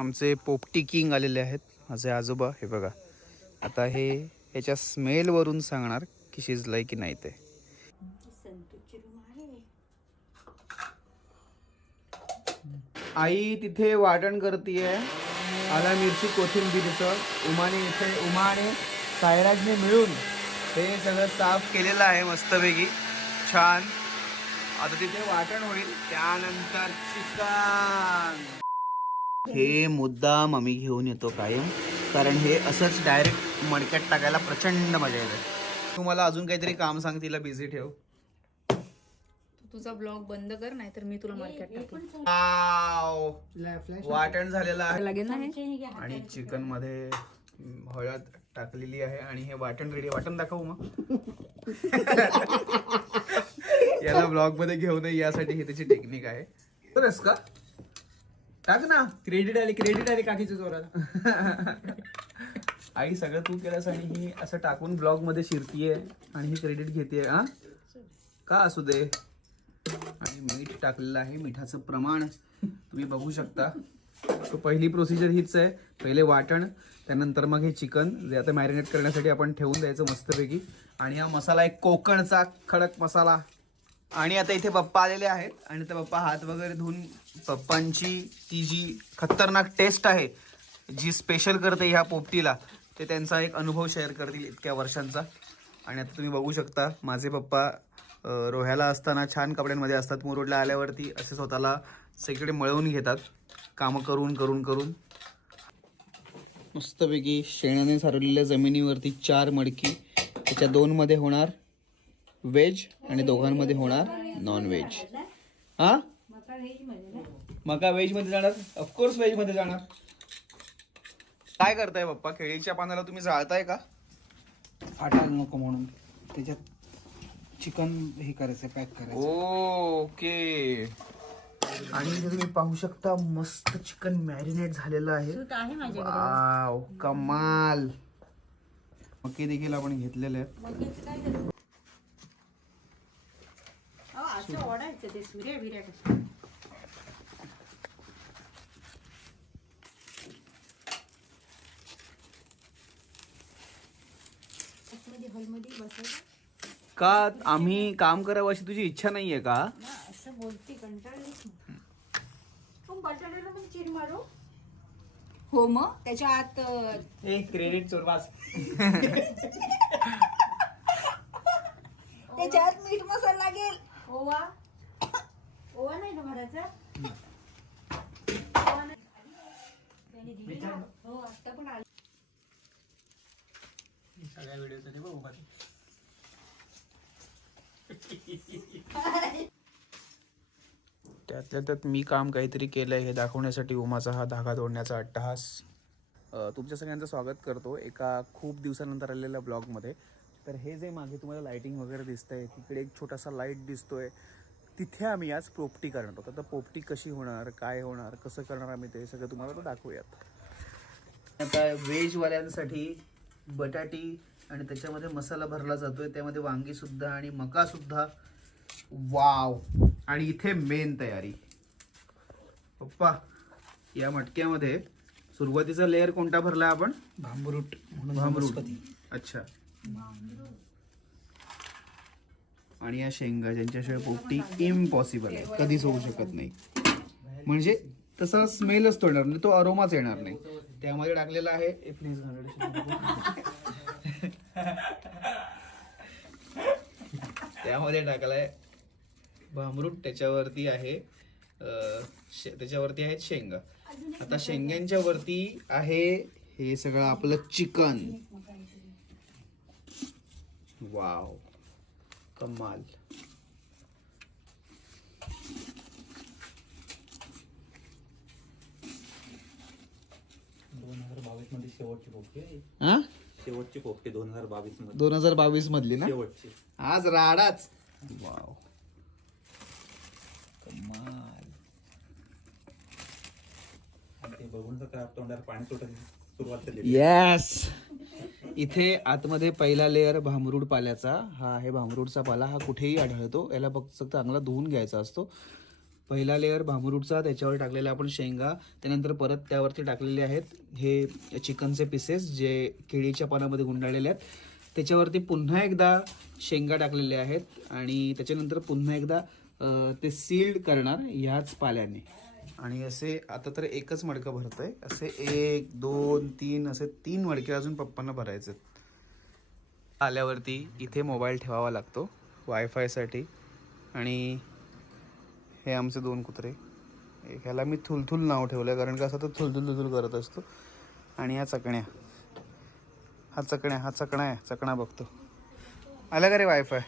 आमचे पोपटी किंग आलेले आहेत माझे आजोबा हे बघा. आता हे याच्या स्मेलवरून सांगणार की शिजलंय की नाही ते. आई तिथे वाटण करतीये. आला मिरची कोथिंबीरचं उमाने इथे उमाने सायराजने मिळून हे सगळं साफ केलेलं आहे मस्तपैकी. छान. आता तिथे वाटण होईल. त्यानंतर चिकन. हे मुद्दाम आम्ही घेऊन येतो कायम. कारण हे असंच डायरेक्ट मडक्यात टाकायला प्रचंड मजा येते. तुम्हाला अजून काहीतरी काम सांग तिला बिझी ठेव. तू तुझा ब्लॉग बंद कर नाही तर मी तुला मार्केट टाकेन वाव. वाटण झालेलं आहे. लागेल ना हे आणि चिकनमध्ये हळद टाकलेली आहे आणि हे वाटण रेडी वाटण दाखवू मग. याला ब्लॉगमध्ये घेऊ नये यासाठी ही त्याची टेक्निक आहे. का? टाक ना. क्रेडिट आली क्रेडिट आली काकीच्या जोरात आई सगळं तू केलंस आणि ही असं टाकून ब्लॉगमध्ये शिरतीये आणि ही क्रेडिट घेते हा? का असू दे? आणि मीठ टाकलेलं आहे मिठाचं प्रमाण तुम्ही बघू शकता. सो पहिली प्रोसिजर हीच आहे. पहिले वाटण त्यानंतर मग हे चिकन. जे आता मॅरिनेट करण्यासाठी आपण ठेवून द्यायचं मस्तपैकी. आणि हा मसाला एक कोकणचा खडक मसाला. आणि आता इथे पप्पा आलेले आहेत आणि त्या पप्पा हात वगैरे धुवून पप्पांची ती जी खतरनाक टेस्ट आहे जी स्पेशल करते ह्या पोपटीला ते त्यांचा एक अनुभव शेअर करतील इतक्या वर्षांचा. आणि आता तुम्ही बघू शकता माझे पप्पा रोह्याला असताना छान कपड्यांमध्ये असतात मुरुडला आल्यावरती असे स्वतःला सगळे मळवून घेतात कामं करून करून करून. मस्तपैकी शेणाने सारवलेल्या जमिनीवरती चार मडकी त्याच्या दोनमध्ये होणार व्हेज आणि दोघांमध्ये होणार नॉन व्हेज हा? मका व्हेजमध्ये जाणार? ऑफकोर्स व्हेजमध्ये जाणार. काय करताय पप्पा? केळीच्या पानाला तुम्ही जाळताय का? फाटा नको म्हणून. त्याच्यात चिकन हे करायचं पॅक करायचं ओके. आणि इथे तुम्ही पाहू शकता मस्त चिकन मॅरिनेट झालेलं आहे. वाव कमाल. मके देखील आपण घेतलेले आहेत. असं ओढायचं ते सूर्या बिर्या कसं. हॉलमध्ये बसायचं. का आम्ही काम करावं अशी तुझी इच्छा नाहीये का? ना असं बोलते कंटाळलीच मग बटाट्याला पण चिर मारू. हो मग त्याच्या आत अं, ए क्रेडिट चोरवास त्याच्या आत मीठ मसाला लागेल. ओवा. ओवा नाही ना भरायचा? ओवा नाही. त्याने दिली ना. हो आता पण आली. सगळ्या व्हिडिओ बघू बघ त्यातल्या त्यात मी काम काहीतरी केलंय हे दाखवण्यासाठी उमाचा हा धागा तोडण्याचा अट्टहास. अ, तुमच्या सगळ्यांचं स्वागत करतो एका खूप दिवसानंतर आलेल्या ब्लॉगमध्ये तर हे जे मागे तुम्हाला लाईटिंग वगैरे दिसतंय तिकडे एक छोटासा लाइट दिसतोय. तिथे आम्ही आज पोपटी करणार आहोत. आता पोपटी कशी होणार काय होणार कसं करणार आम्ही ते सगळं तुम्हाला आता दाखवूयात. आता व्हेजवाल्यांसाठी बटाटी आणि त्याच्यामध्ये मसाला भरला जातोय. त्यामध्ये वांगी सुद्धा आणि मका सुद्धा. वाव! आणि इथे मेन तयारी. पप्पा या मटक्यामध्ये सुरुवातीचा लेअर कोणता भरला आपण? भांबरूट म्हणून भांबरूट. अच्छा. आणि या शेंगा ज्यांच्याशिवाय पोपटी इम्पॉसिबल आहे. कधीच होऊ शकत नाही. म्हणजे तसा स्मेलच तो येणार नाही तो अरोमाच येणार नाही. त्यामध्ये टाकलेला आहे. त्यामध्ये टाकलाय भामरूट त्याच्यावरती आहे त्याच्यावरती आहेत शेंगा. आता शेंग्यांच्या वरती आहे हे सगळं आपलं चिकन. वाव कमाल. दोन हजार बावीसमध्ये शेवटची पोपटी आहे. हा? शेवटची पोपटी दोन हजार बावीसमध्ये दोन हजार बावीस मधली ना? शेवटची. आज राडाच. वाव. कमाल. आणि ते बघून तर काय तोंडावर पाणी सुटायची सुरुवात झाली येस इथे आतमध्ये पहिला लेअर भांबरूड पाल्याचा हा आहे भांबरूडचा पाला हा कुठेही आढळतो. याला फक्त चांगला धुवून घ्यायचा असतो. पहिला लेअर भांबरूडचा त्याच्यावर टाकलेला आपण शेंगा त्यानंतर परत त्यावरती टाकलेले आहेत हे चिकनचे पीसेस जे केळीच्या पानामध्ये गुंडाळलेले आहेत. त्याच्यावरती पुन्हा एकदा शेंगा टाकलेले आहेत आणि त्याच्यानंतर पुन्हा एकदा ते सील्ड करणार ह्याच पाल्याने. आणि असे आता तर एकच मडकं भरतंय. असे एक दोन तीन असे तीन मडके अजून पप्पांना भरायचे आल्यावरती इथे मोबाईल ठेवावा लागतो वायफायसाठी आणि हे आमचे दोन कुत्रे. एक ह्याला मी थुलथुल नाव ठेवलं कारण का असं तर थुलथुल थुलथुल करत असतो. आणि ह्या चकण्या. हा चकण्या हा चकणा आहे चकणा बघतो. आला का रे वायफाय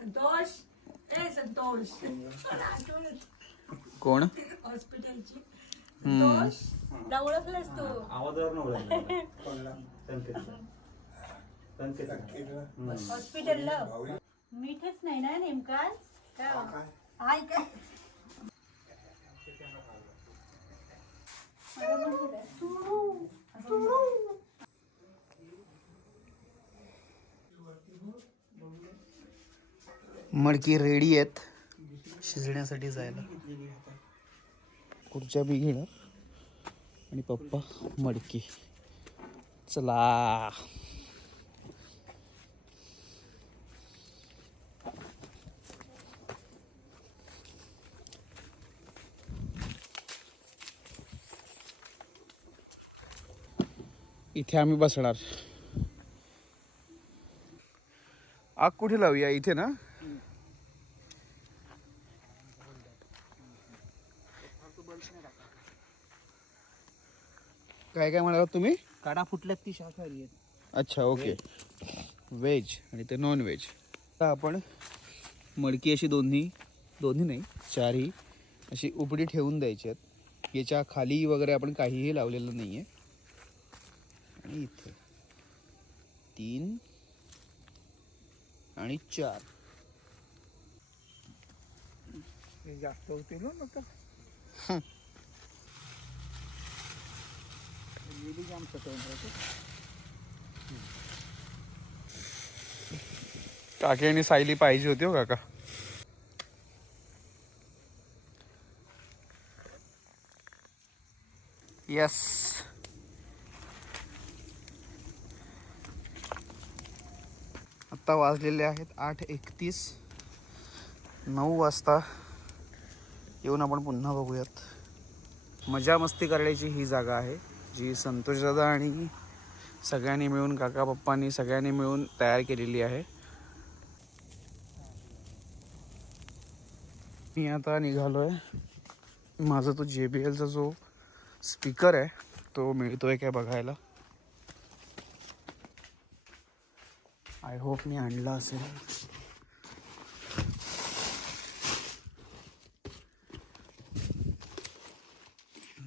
संतोष. ए संतोष. कोण? हॉस्पिटलची. हम्म. संतोष दा ओळखलंस तू? आवाजावर. हॉस्पिटलला. मीठच नाही ना नेमका? हाय मडकी रेडी आहेत शिजण्यासाठी जायला. खुर्च्या बी घेणार आणि पप्पा मडकी. चला. इथे आम्ही बसणार. आग कुठे लावूया? इथे ना? काय काय म्हणाला तुम्ही? काडा फुटल्यात ती शाकाहारी अच्छा ओके. व्हेज आणि ते नॉन व्हेज आता आपण मडकी अशी दोन्ही दोन्ही नाही चारही अशी उपडी ठेवून द्यायची आहेत. याच्या खाली वगैरे आपण काहीही लावलेलं नाही आहे आणि इथे. तीन आणि चार. हे जास्त होते ना नका जाम. काकी आणि सायली पाहिजे होती हो काका. यस आत्ता वाजलेले आहेत आठ एकतीस. नऊ वाजता येऊन आपण पुन्हा बघूयात. मजा मस्ती करण्याची ही जागा आहे जी संतोषदादा आणि सगळ्यांनी मिळून काका पप्पांनी सगळ्यांनी मिळून तयार केलेली आहे. मी आता निघालो आहे माझा तो जे बी एलचा जो स्पीकर आहे तो मिळतोय काय बघायला. आय होप मी आणला असेल.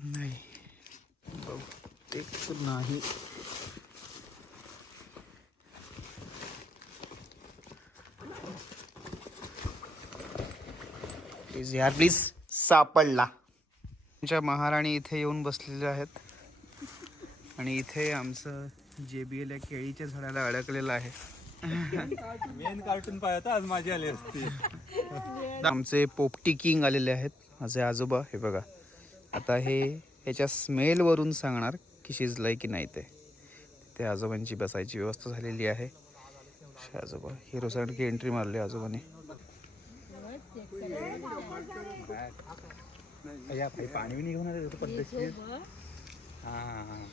नाही. बहुतेक नाही. प्लीज यार प्लीज सापडला. आमच्या महाराणी इथे येऊन बसलेल्या आहेत. आणि इथे आमचं जे बी एल या केळीच्या झाडाला अडकलेलं आहे. मेन कार्टून पाहता आज माझी आली असती. आमचे पोपटी किंग आलेले आहेत माझे आजोबा हे बघा. आता हे याच्या स्मेलवरून सांगणार की शिजलंय की नाही ते. ते आजोबांची बसायची व्यवस्था झालेली आहे. आजोबा. हिरोसारखी एंट्री मारली आजोबाने. पाणी बी निघून आलं पद्धतशीर हा हा, हा हा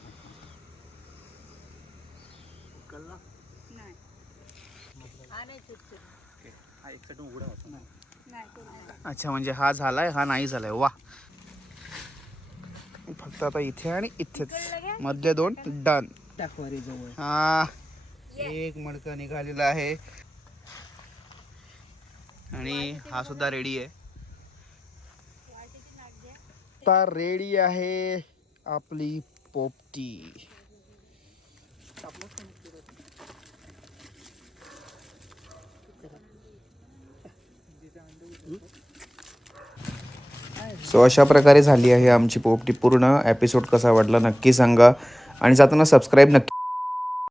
एक साईड उघडा होता ना अच्छा म्हणजे हा झालाय हा नाही झालाय. वा. फक्त आता इथे आणि इथेच. मधले दोन डन. टाकवारी जवळ हा एक मडका निघालेला आहे. आणि हा सुद्धा रेडी आहे. आता रेडी आहे आपली पोपटी. सो अशा प्रकारे झाली आहे आमची पोपटी पूर्ण. एपिसोड कसा वाटला नक्की सांगा. आणि जाताना सबस्क्राईब नक्की